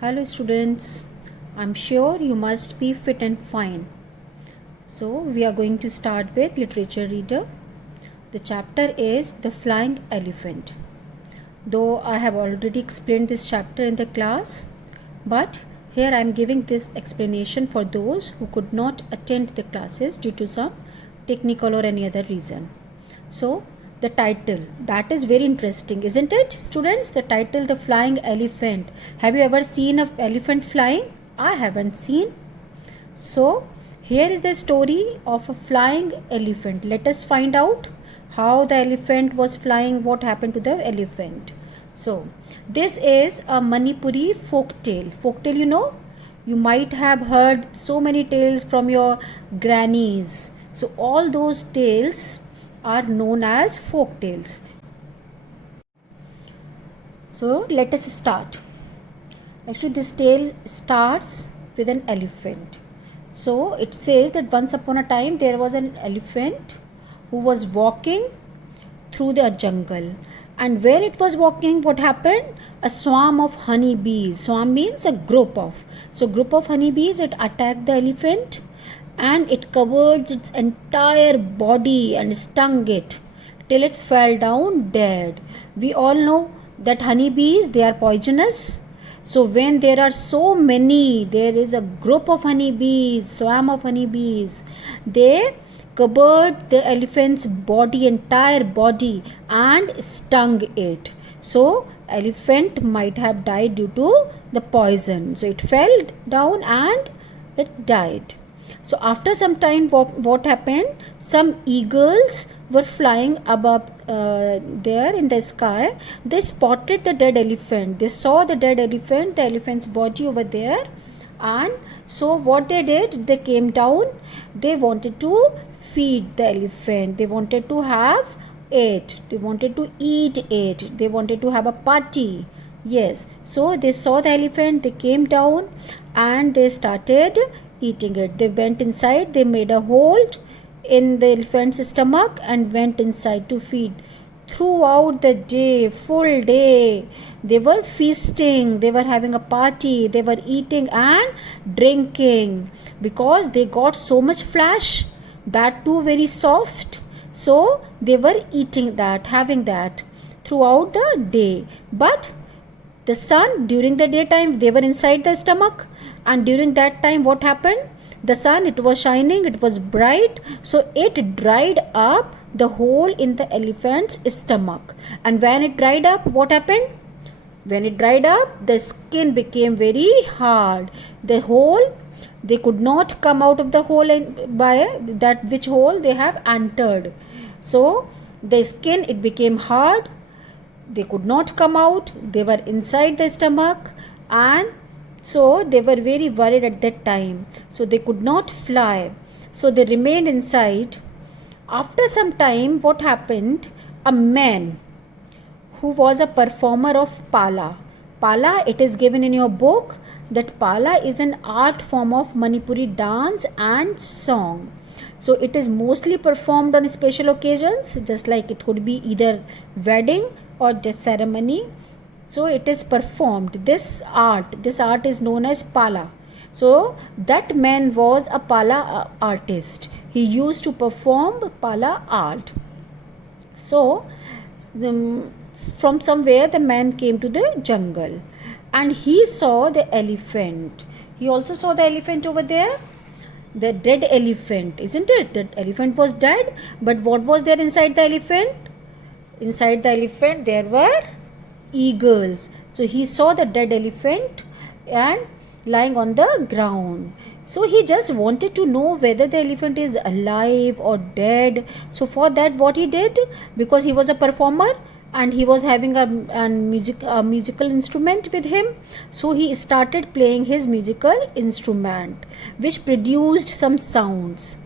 Hello students, I'm sure you must be fit and fine. So we are going to start with literature reader. The chapter is The Flying Elephant. Though I have already explained this chapter in the class, but here I am giving this explanation for those who could not attend the classes due to some technical or any other reason. So the title, that is very interesting, isn't it, students? The title, The Flying Elephant. Have you ever seen an elephant flying? I haven't seen. So here is the story of a flying elephant. Let us find out how the elephant was flying, what happened to the elephant. So this is a Manipuri folk tale. Folk tale, you might have heard so many tales from your grannies. So all those tales are known as folk tales. So let us start. Actually, this tale starts with an elephant. So it says that once upon a time there was an elephant who was walking through the jungle, and where it was walking, what happened? A swarm of honeybees. Swarm means a group of. So group of honeybees, it attacked the elephant and it covered its entire body and stung it till it fell down dead. We all know that honeybees, they are poisonous. So when there are so many, there is a group of honeybees, swarm of honeybees, they covered the elephant's body, entire body, and stung it. So elephant might have died due to the poison. So it fell down and it died. So after some time, what happened? Some eagles were flying above there in the sky. They spotted the dead elephant. They saw the dead elephant, the elephant's body over there. And so what they did, they came down. They wanted to feed the elephant. They wanted to have it. They wanted to eat it. They wanted to have a party. Yes. So they saw the elephant. They came down and they started eating it. They went inside, they made a hole in the elephant's stomach and went inside to feed. Throughout the day, full day, they were feasting, they were having a party, they were eating and drinking because they got so much flesh, that too very soft. So they were eating that, having that throughout the day. But the sun, during the daytime, they were inside the stomach, and during that time, what happened? The sun, it was shining, it was bright, so it dried up the hole in the elephant's stomach. And when it dried up, what happened? When it dried up, the skin became very hard. The hole, they could not come out of the hole by that which hole they have entered. So the skin, it became hard. They could not come out. They were inside the stomach, and so they were very worried at that time. So they could not fly. So they remained inside. After some time, what happened? A man who was a performer of Pala. Pala, it is given in your book that Pala is an art form of Manipuri dance and song. So it is mostly performed on special occasions, just like it could be either wedding or death ceremony. So it is performed. This art is known as Pala. So that man was a Pala artist. He used to perform Pala art. So from somewhere the man came to the jungle and he saw the elephant. He also saw the elephant over there. The dead elephant, isn't it? The elephant was dead. But what was there inside the elephant? Inside the elephant there were eagles. So he saw the dead elephant and lying on the ground. So he just wanted to know whether the elephant is alive or dead. So for that, what he did, because he was a performer and he was having a musical instrument with him, so he started playing his musical instrument, which produced some sounds.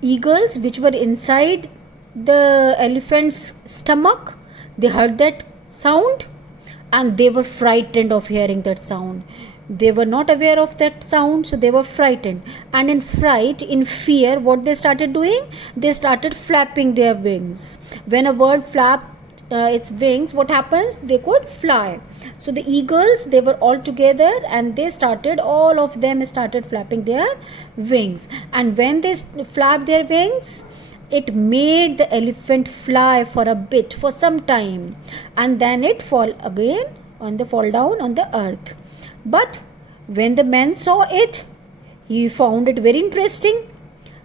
Eagles, which were inside the elephant's stomach, they heard that sound and they were frightened of hearing that sound. They were not aware of that sound, so they were frightened. And in fright, in fear, what they started doing? They started flapping their wings. When a bird flapped its wings, what happens? They could fly. So the eagles, they were all together and they started, all of them started flapping their wings. And when they flapped their wings, it made the elephant fly for a bit, for some time, and then it fall down on the earth. But when the man saw it, he found it very interesting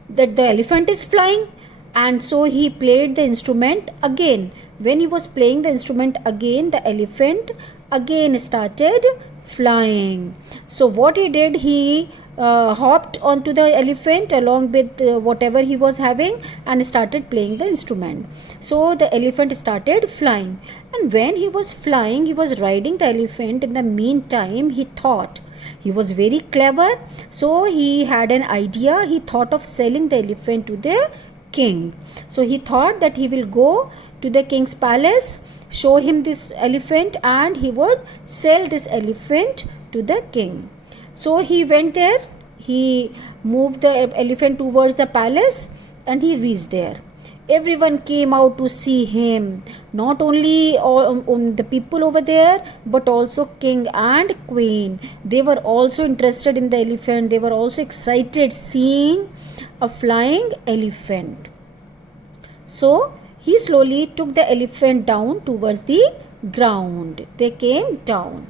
that the elephant is flying, and so he played the instrument again. When he was playing the instrument again, the elephant again started flying. So what he did, he hopped onto the elephant along with whatever he was having and started playing the instrument. So the elephant started flying, and when he was flying, he was riding the elephant. In the meantime, he thought, he was very clever, so he had an idea. He thought of selling the elephant to the king. So he thought that he will go to the king's palace, show him this elephant, and he would sell this elephant to the king. So he went there, he moved the elephant towards the palace, and he reached there. Everyone came out to see him, not only the people over there, but also king and queen. They were also interested in the elephant. They were also excited seeing a flying elephant. So he slowly took the elephant down towards the ground. They came down.